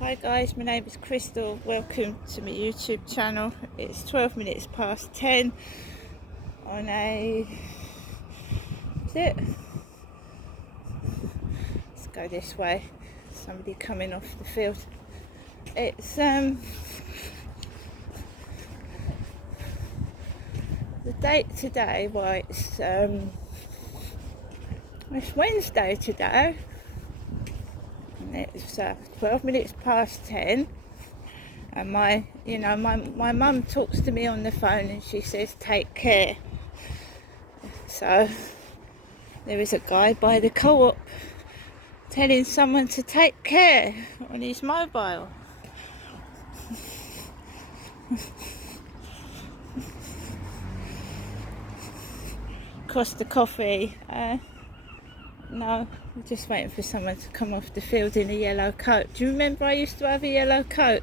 Hi guys, my name is Crystal. Welcome to my YouTube channel. It's 12 minutes past 10 on a... Is it? Let's go this way. Somebody coming off the field. It's the date today, well it's Wednesday today. And it's 12 minutes past 10. And my mum talks to me on the phone and she says, take care. So there is a guy by the co-op telling someone to take care on his mobile. Costa Coffee. No, I'm just waiting for someone to come off the field in a yellow coat. Do you remember I used to have a yellow coat?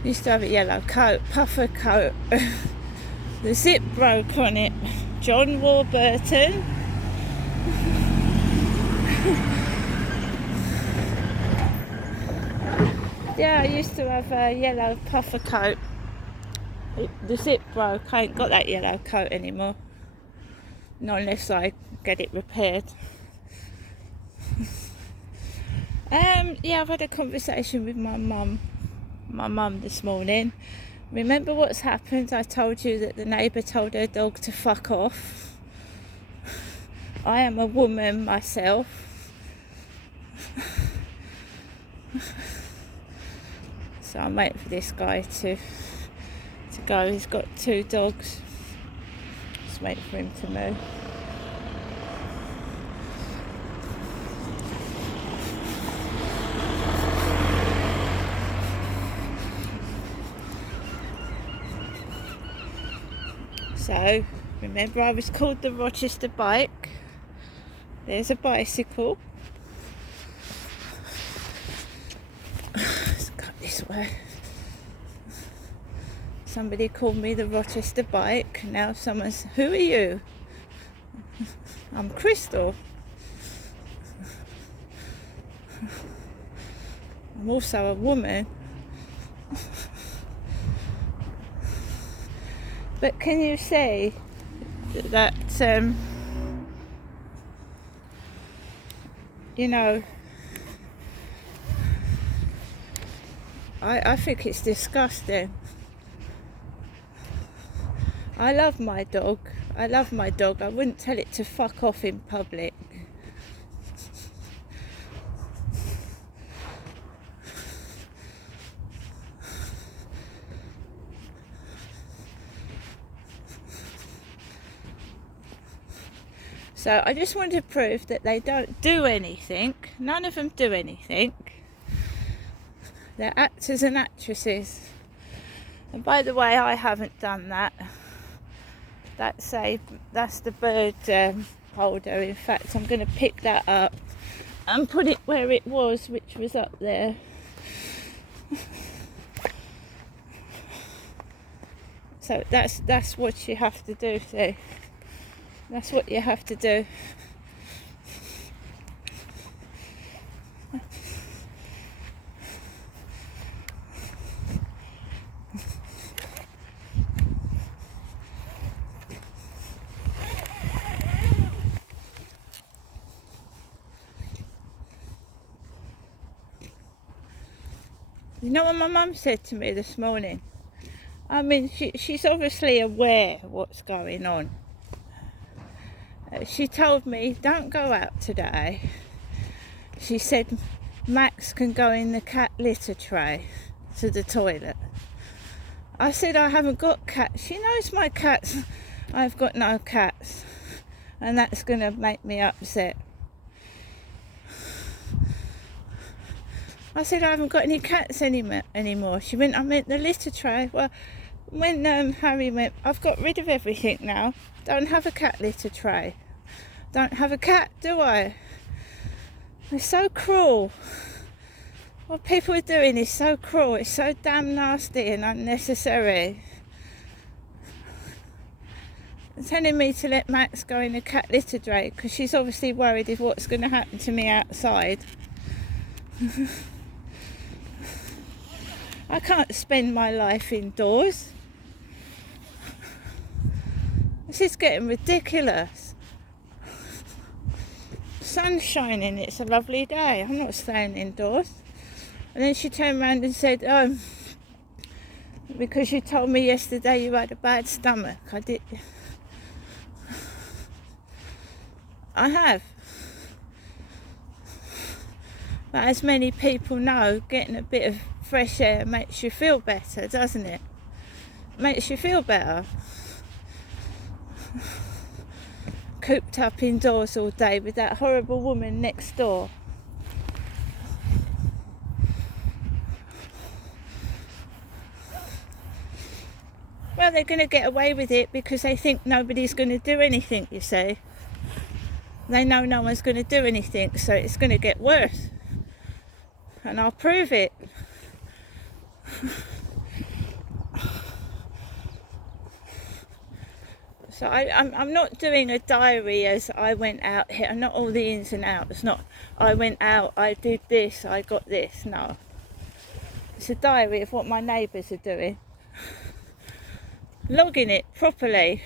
I used to have a yellow coat, puffer coat. The zip broke on it. John Warburton. Yeah, I used to have a yellow puffer coat. The zip broke. I ain't got that yellow coat anymore. Not unless I get it repaired. Yeah, I've had a conversation with my mum this morning. Remember what's happened? I told you that the neighbour told her dog to fuck off. I am a woman myself. So I'm waiting for this guy to go. He's got 2 dogs. Just waiting for him to move. So, remember I was called the Rochester Bike. There's a bicycle. Let's go this way. Somebody called me the Rochester Bike. Now someone's, who are you? I'm Crystal. I'm also a woman. But can you see that, I think it's disgusting. I love my dog. I wouldn't tell it to fuck off in public. So I just want to prove that they don't do anything. None of them do anything. They're actors and actresses. And by the way, I haven't done that. That's the bird holder. In fact, I'm going to pick that up and put it where it was, which was up there. So that's what you have to do. See, that's what you have to do. You know what my mum said to me this morning? I mean, she's obviously aware of what's going on. She told me, don't go out today. She said, Max can go in the cat litter tray to the toilet. I said, I haven't got cats. She knows my cats. I've got no cats. And that's going to make me upset. I said, I haven't got any cats anymore. She went, I meant the litter tray. Well, when Harry went, I've got rid of everything now. Don't have a cat litter tray. Don't have a cat, do I? It's so cruel. What people are doing is so cruel. It's so damn nasty and unnecessary. They're telling me to let Max go in the cat litter tray because she's obviously worried of what's going to happen to me outside. I can't spend my life indoors. This is getting ridiculous. Sun's shining, it's a lovely day. I'm not staying indoors. And then she turned around and said, because you told me yesterday you had a bad stomach. I did. I have. But as many people know, getting a bit of fresh air makes you feel better, doesn't it? Makes you feel better. Cooped up indoors all day with that horrible woman next door. Well, they're going to get away with it because they think nobody's going to do anything, you see. They know no one's going to do anything, so it's going to get worse. And I'll prove it. So I'm not doing a diary as I went out here, not all the ins and outs, not I went out, I did this, I got this, no. It's a diary of what my neighbours are doing. Logging it properly.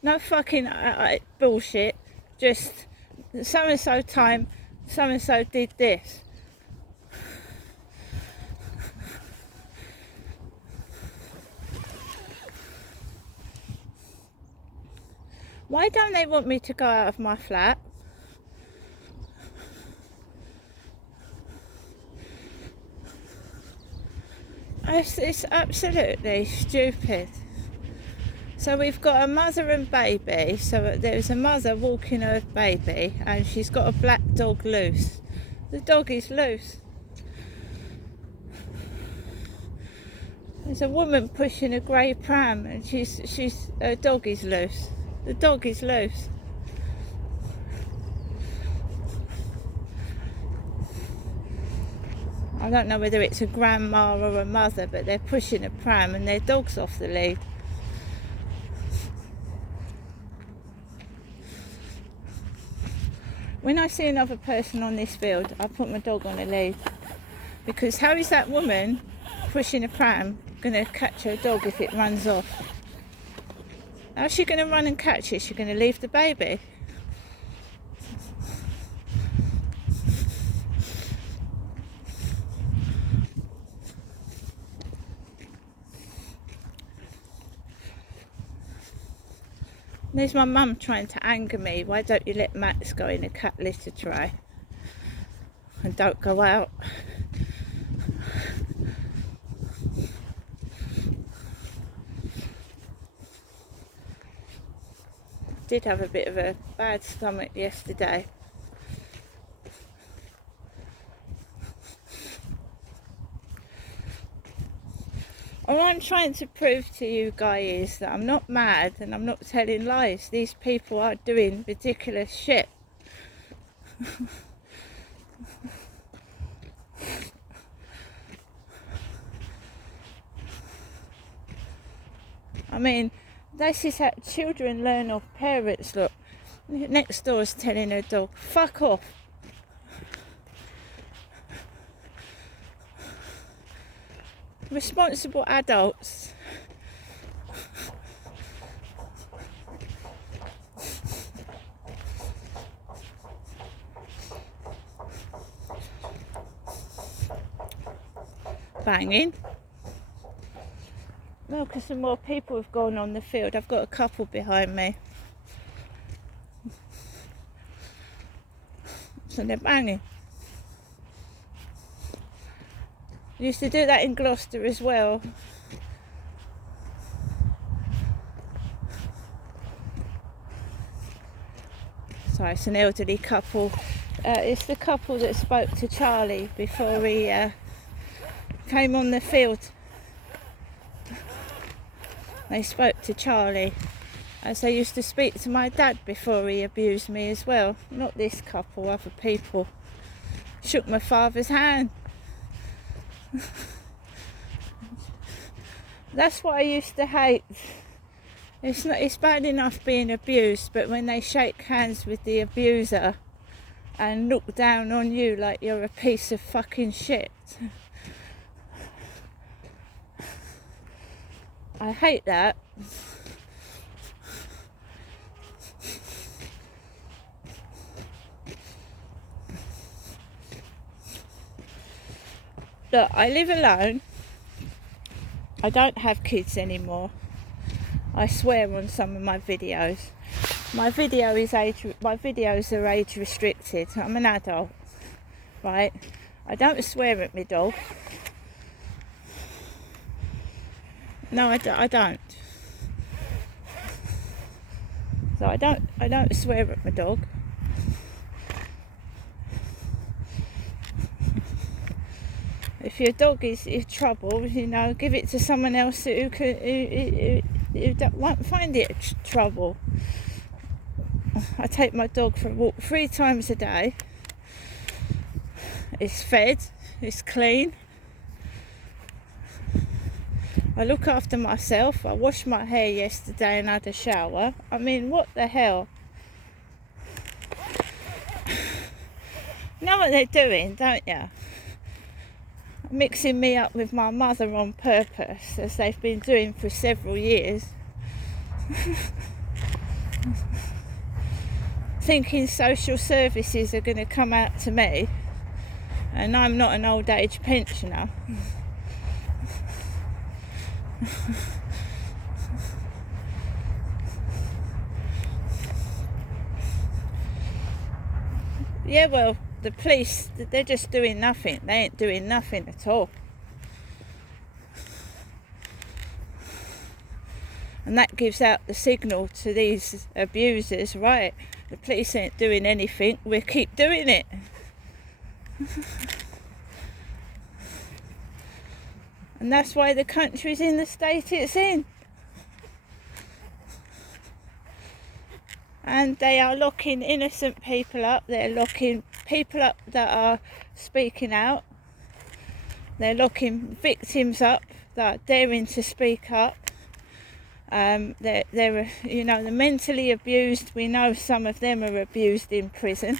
No fucking bullshit, just so-and-so time, so-and-so did this. Why don't they want me to go out of my flat? It's absolutely stupid. So we've got a mother and baby. So there's a mother walking her baby and she's got a black dog loose. The dog is loose. There's a woman pushing a grey pram and her dog is loose. The dog is loose. I don't know whether it's a grandma or a mother, but they're pushing a pram and their dog's off the lead. When I see another person on this field, I put my dog on a lead. Because how is that woman pushing a pram going to catch her dog if it runs off? How's she going to run and catch it? She's going to leave the baby. There's my mum trying to anger me. Why don't you let Max go in a cat litter tray? And don't go out. Did have a bit of a bad stomach yesterday. All I'm trying to prove to you guys is that I'm not mad and I'm not telling lies. These people are doing ridiculous shit. I mean, this is how children learn off parents. Look, next door is telling her dog, fuck off. Responsible adults. Banging. Well, because some more people have gone on the field. I've got a couple behind me. So they're banging. Used to do that in Gloucester as well. Sorry, it's an elderly couple. It's the couple that spoke to Charlie before he came on the field. They spoke to Charlie, as they used to speak to my dad before he abused me as well. Not this couple, other people. Shook my father's hand. That's what I used to hate. It's bad enough being abused, but when they shake hands with the abuser, and look down on you like you're a piece of fucking shit. I hate that. Look, I live alone. I don't have kids anymore. I swear on some of my videos. My videos are age restricted. I'm an adult, right? I don't swear at my dog. No, I don't. So I don't swear at my dog. If your dog is in trouble, you know, give it to someone else who won't find it trouble. I take my dog for a walk 3 times a day. It's fed, it's clean. I look after myself. I washed my hair yesterday and had a shower. I mean, what the hell? You know what they're doing, don't you? Mixing me up with my mother on purpose, as they've been doing for several years. Thinking social services are going to come out to me, and I'm not an old age pensioner. Yeah, well, the police, they're just doing nothing. They ain't doing nothing at all. And that gives out the signal to these abusers, right? The police ain't doing anything, we'll keep doing it. And that's why the country's in the state it's in. And they are locking innocent people up. They're locking people up that are speaking out. They're locking victims up that are daring to speak up. They're you know, the mentally abused. We know some of them are abused in prison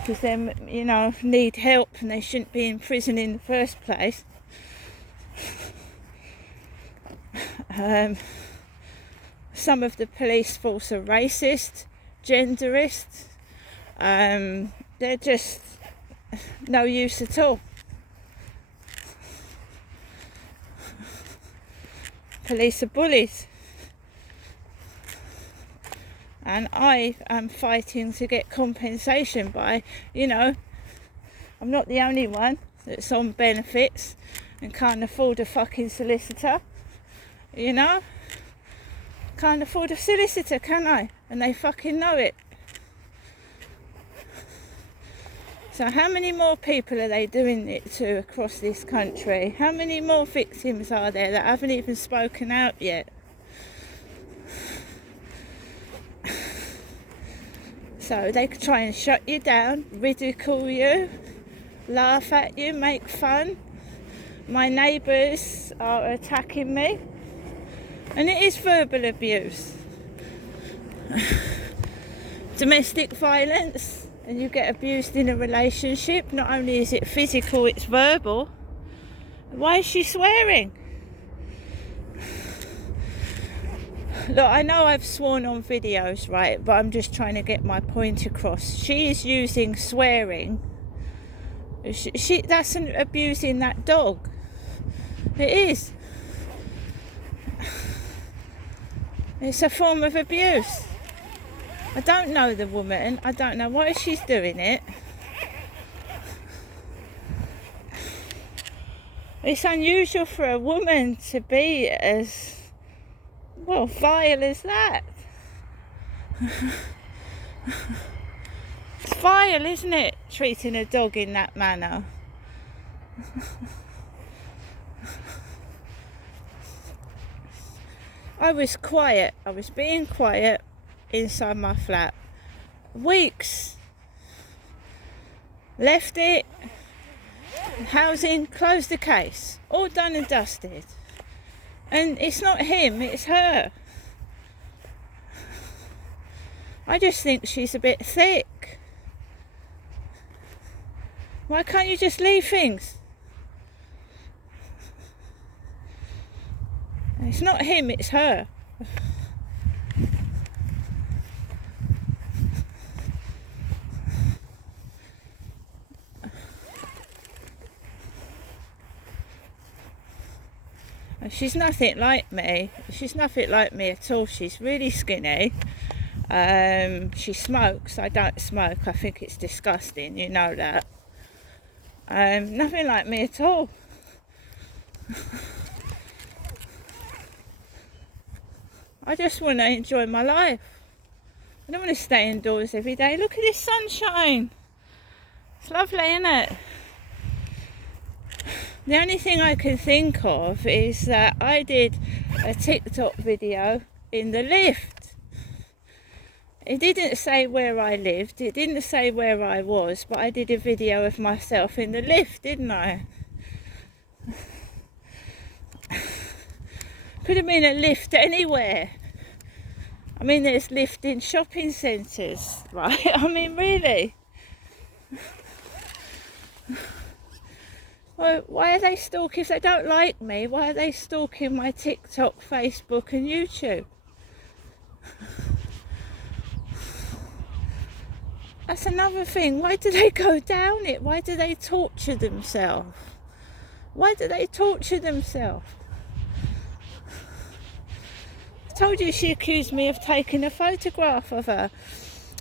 because they, you know, need help and they shouldn't be in prison in the first place. Some of the police force are racist, genderist. They're just no use at all. Police are bullies. And I am fighting to get compensation by, you know, I'm not the only one that's on benefits and can't afford a fucking solicitor, you know? Can't afford a solicitor, can I? And they fucking know it. So how many more people are they doing it to across this country? How many more victims are there that haven't even spoken out yet? So they could try and shut you down, ridicule you, laugh at you, make fun. My neighbours are attacking me. And it is verbal abuse. Domestic violence, and you get abused in a relationship. Not only is it physical, it's verbal. Why is she swearing? Look, I know I've sworn on videos, right, but I'm just trying to get my point across. She is using swearing. That's abusing that dog. It is. It's a form of abuse. I don't know the woman. I don't know why she's doing it. It's unusual for a woman to be as, well, vile as that. It's vile, isn't it? Treating a dog in that manner. I was quiet. I was being quiet inside my flat. Weeks. Left it. Housing, closed the case. All done and dusted. And it's not him, it's her. I just think she's a bit thick. Why can't you just leave things? It's not him, it's her. She's nothing like me. She's nothing like me at all. She's really skinny. She smokes. I don't smoke. I think it's disgusting. You know that. Nothing like me at all. I just want to enjoy my life. I don't want to stay indoors every day. Look at this sunshine. It's lovely, isn't it? The only thing I can think of is that I did a TikTok video in the lift. It didn't say where I lived, it didn't say where I was, but I did a video of myself in the lift, didn't I? Could have been a lift anywhere. I mean, there's lift in shopping centres, right? I mean, really? Well, why are they stalking? If they don't like me, why are they stalking my TikTok, Facebook and YouTube? That's another thing. Why do they go down it? Why do they torture themselves? Why do they torture themselves? I told you she accused me of taking a photograph of her.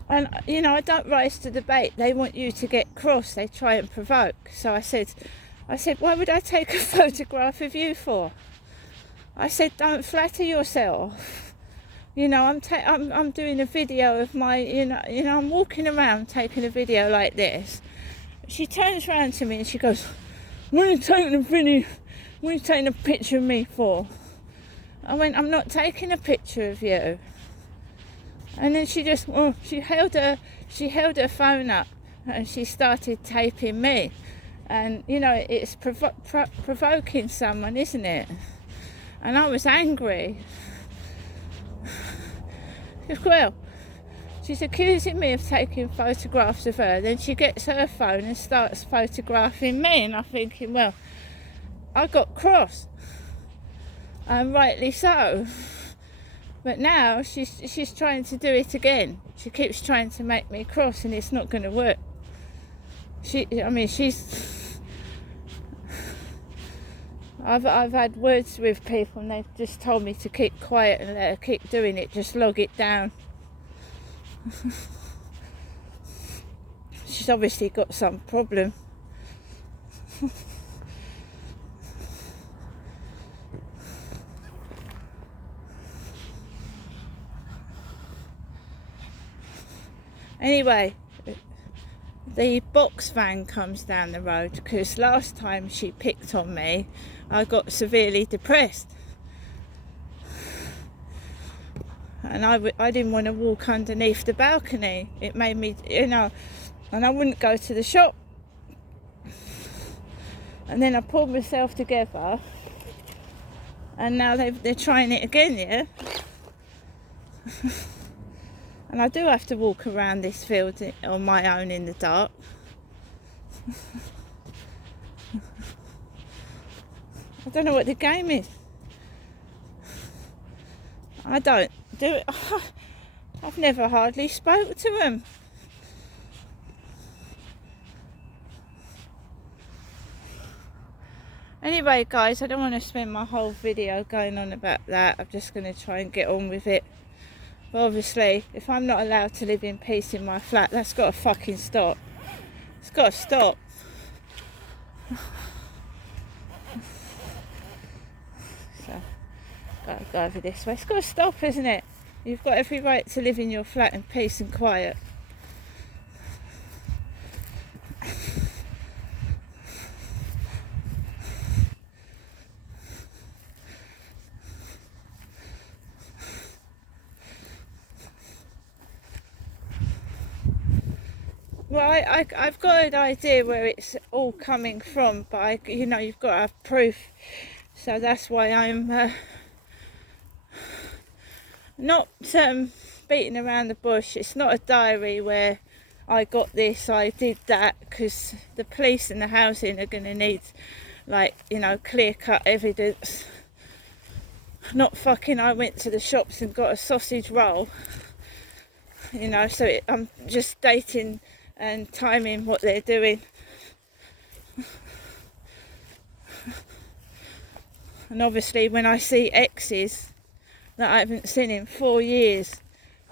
And, you know, I don't rise to the bait. They want you to get cross. They try and provoke. So I said, why would I take a photograph of you for? I said, don't flatter yourself. You know, I'm doing a video of my, you know, I'm walking around taking a video like this. She turns around to me and she goes, what are you taking a video? What are you taking a picture of me for? I went, I'm not taking a picture of you. And then she just, she held her phone up and she started taping me. And, you know, it's provoking someone, isn't it? And I was angry. Well, she's accusing me of taking photographs of her. Then she gets her phone and starts photographing me. And I'm thinking, well, I got cross. And rightly so. But now she's trying to do it again. She keeps trying to make me cross and it's not going to work. I've had words with people and they've just told me to keep quiet and let her keep doing it, just log it down. She's obviously got some problem. Anyway, the box van comes down the road because last time she picked on me, I got severely depressed. And I didn't want to walk underneath the balcony. It made me, you know, and I wouldn't go to the shop. And then I pulled myself together and now they're trying it again, yeah? And I do have to walk around this field on my own in the dark. I don't know what the game is. I don't do it. I've never hardly spoke to them. Anyway, guys, I don't want to spend my whole video going on about that. I'm just going to try and get on with it. But obviously, if I'm not allowed to live in peace in my flat, that's got to fucking stop. It's got to stop. So, gotta go over this way. It's got to stop, isn't it? You've got every right to live in your flat in peace and quiet. Well, I've got an idea where it's all coming from, but you've got to have proof. So that's why I'm not beating around the bush. It's not a diary where I got this, I did that, because the police and the housing are going to need, like, you know, clear-cut evidence. Not fucking I went to the shops and got a sausage roll, you know, so I'm just dating and timing what they're doing. And obviously when I see exes that I haven't seen in 4 years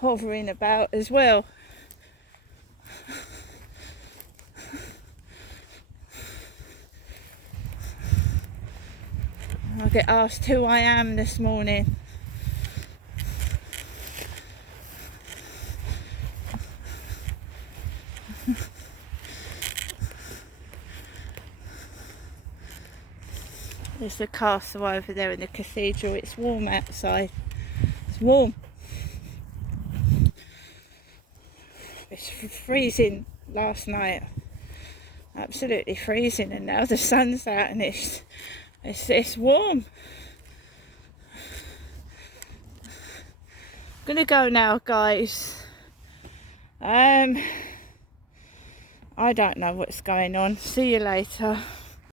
hovering about as well, I get asked who I am this morning. There's the castle over there in the cathedral. It's warm outside. It's warm. It's freezing last night. Absolutely freezing, and now the sun's out and it's warm. I'm gonna go now, guys. I don't know what's going on. See you later.